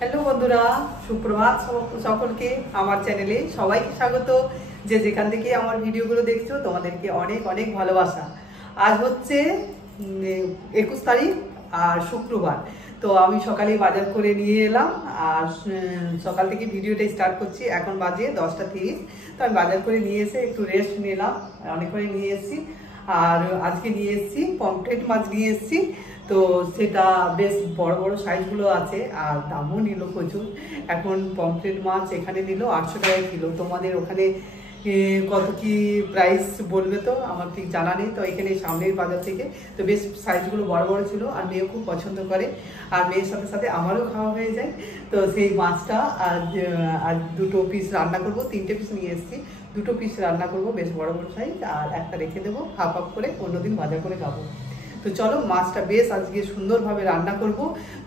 Hello বন্ধুরা, সুপ্রভাত সকলকে। আমার চ্যানেলে সবাইকে স্বাগত। যে যেখান থেকে আমার ভিডিওগুলো দেখছো তোমাদেরকে অনেক অনেক ভালোবাসা। আজ হচ্ছে 21 তারিখ আর শুক্রবার। তো আমি সকালে বাজার করে নিয়ে এলাম আর সকাল থেকে ভিডিওটা স্টার্ট করছি। এখন বাজে 10টা 30। তো আমি বাজার করে নিয়ে এসে একটু রেস্ট নিলাম, অনেক করে নিয়ে এসেছি। আর আজকে নিয়ে এসেছি পমফ্রেট মাছ নিয়ে এসেছি। তো সেটা বেশ বড় বড় সাইজগুলো আছে আর দামও নিল প্রচুর। এখন পমফ্রেট মাছ এখানে নিল 800 টাকা কিলো। তোমাদের ওখানে কত কি প্রাইস বলবে? তো আমার ঠিক জানা নেই। তো এখানে সামনের বাজার থেকে তো বেশ সাইজগুলো বড় বড় ছিল আর মেয়েও খুব পছন্দ করে আর মেয়ের সাথে সাথে আমারও খাওয়া হয়ে যায়। তো সেই মাছটা আর দুটো পিস রান্না করব। 3টে পিস নিয়ে এসেছি, দুটো পিস রান্না করব বেশ বড় বড় সাইজ, আর একটা রেখে দেবো হাফ হাফ করে, অন্যদিন ভাজা করে খাবো। তো চলো মাছটা বেশ আজকে সুন্দরভাবে রান্না করব,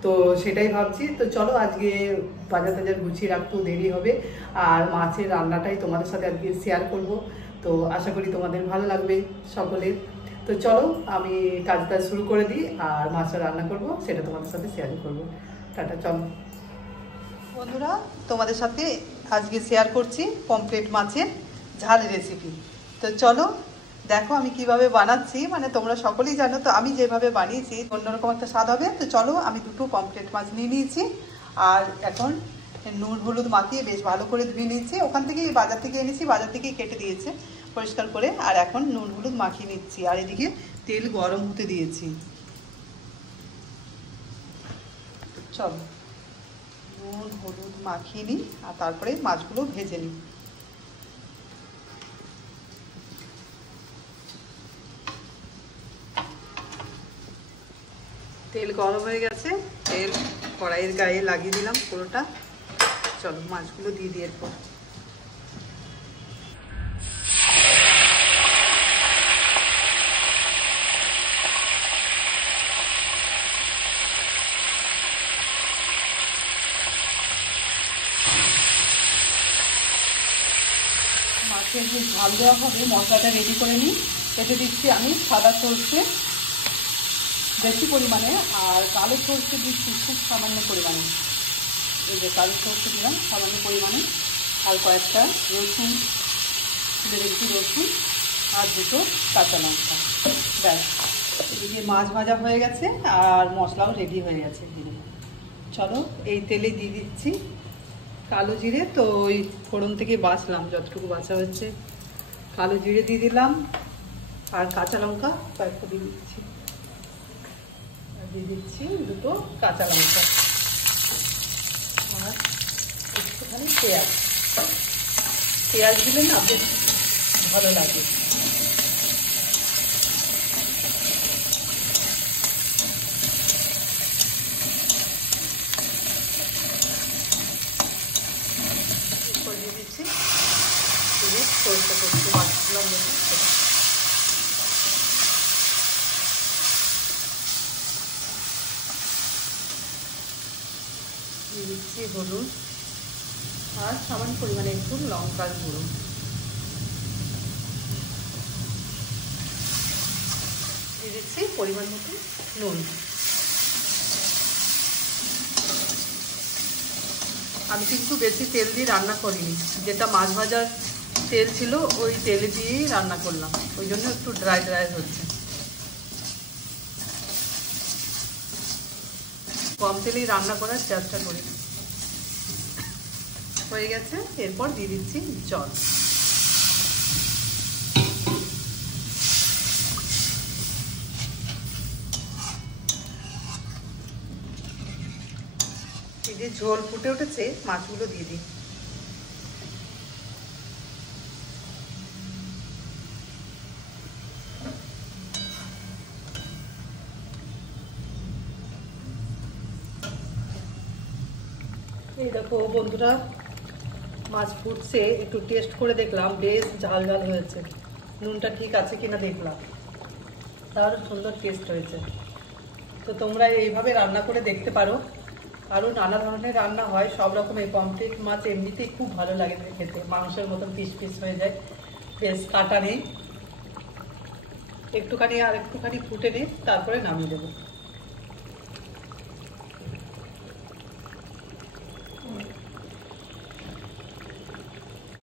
তো সেটাই ভাবছি। তো চলো আজকে বাজার টাজার গুছিয়ে রাখতেও দেরি হবে আর মাছের রান্নাটাই তোমাদের সাথে আজকে শেয়ার করব। তো আশা করি তোমাদের ভালো লাগবে সকলের। তো চলো আমি কাজটা শুরু করে দিই আর মাছটা রান্না করব, সেটা তোমাদের সাথে শেয়ার করব। টাটা, চলো বন্ধুরা, তোমাদের সাথে আজকে শেয়ার করছি পমফ্রেট মাছের ঝাল রেসিপি। তো চলো দেখো আমি কিভাবে বানাচ্ছি। মানে তোমরা সকলেই জানো, তো আমি যেভাবে বানিয়েছি অন্যরকম একটা স্বাদ হবে। তো চলো, আমি দুটো পমফ্রেট মাছ নিয়ে নিয়েছি আর এখন নুন হলুদ মাখিয়ে বেশ ভালো করে ধুয়ে নিয়েছি। ওখান থেকে বাজার থেকে এনেছি, বাজার থেকে কেটে দিয়েছে পরিষ্কার করে। আর এখন নুন হলুদ মাখিয়ে নিচ্ছি আর এদিকে তেল গরম হতে দিয়েছি। চলো নুন হলুদ মাখিয়ে নিই আর তারপরে মাছগুলো ভেজে নিই। তেল গরম হয়ে গেছে, তেল কড়াইয়ের গায়ে লাগিয়ে দিলাম পুরোটা। চলো মাছগুলো দিয়ে দিই। এরপর মাছের যে ঝাল দেওয়া হবে মশলাটা রেডি করে নিই। এতে দিচ্ছি আমি সাদা সরষে বেশি পরিমাণে আর কালো সরষে দিচ্ছি খুব সামান্য পরিমাণে। এই যে কালো সরষে দিলাম সামান্য পরিমাণে, আর কয়েকটা রসুন দিচ্ছি, রসুন আর দুটো কাঁচা লঙ্কা। ব্যাস, এদিকে মাছ ভাজা হয়ে গেছে আর মশলাও রেডি হয়ে গেছে। চলো এই তেলে দিয়ে দিচ্ছি কালো জিরে। তো ওই ফোড়ন থেকে বাছলাম যতটুকু বাছা হচ্ছে, কালো জিরে দিয়ে দিলাম আর কাঁচা লঙ্কা কয়েকটা দিয়ে দিচ্ছি, দিয়ে দিচ্ছি দুটো কাঁচা লঙ্কা আর একটুখানি পেঁয়াজ। পেঁয়াজ দিলে না বেশ ভালো লাগে। দিয়ে দিচ্ছি সরষে করতে বাঁচলাম দিয়ে দিচ্ছি হলুদ আর সামান্য পরিমাণে একটু লঙ্কার গুঁড়ো। দিয়ে দিচ্ছি পরিমাণ মতো নুন। আমি কিন্তু বেশি তেল দিয়ে রান্না করিনি, যেটা মাছ ভাজার তেল ছিল ওই তেলে দিয়েই রান্না করলাম, ওই জন্য একটু ড্রাই ড্রাই হচ্ছে। কম তেলেই রান্না করার চেষ্টা করি। হয়ে গেছে, এরপর দিয়ে দিচ্ছি জল। এই যে ঝোল ফুটে উঠেছে, মাছগুলো দিয়ে দিই। এই দেখো বন্ধুরা, মাছ ফুটছে, একটু টেস্ট করে দেখলাম বেশ ঝাল ঝাল হয়েছে। নুনটা ঠিক আছে কিনা দেখলাম, তার সুন্দর টেস্ট হয়েছে। তো তোমরা এইভাবে রান্না করে দেখতে পারো। আরও নানা ধরনের রান্না হয় সব রকমের। পমফ্রেট মাছ এমনিতেই খুব ভালো লাগে খেতে, মাংসের মতন পিস পিস হয়ে যায়, বেশ কাটা নেই। একটুখানি আর একটুখানি ফুটে নিই, তারপরে নামিয়ে দেবো।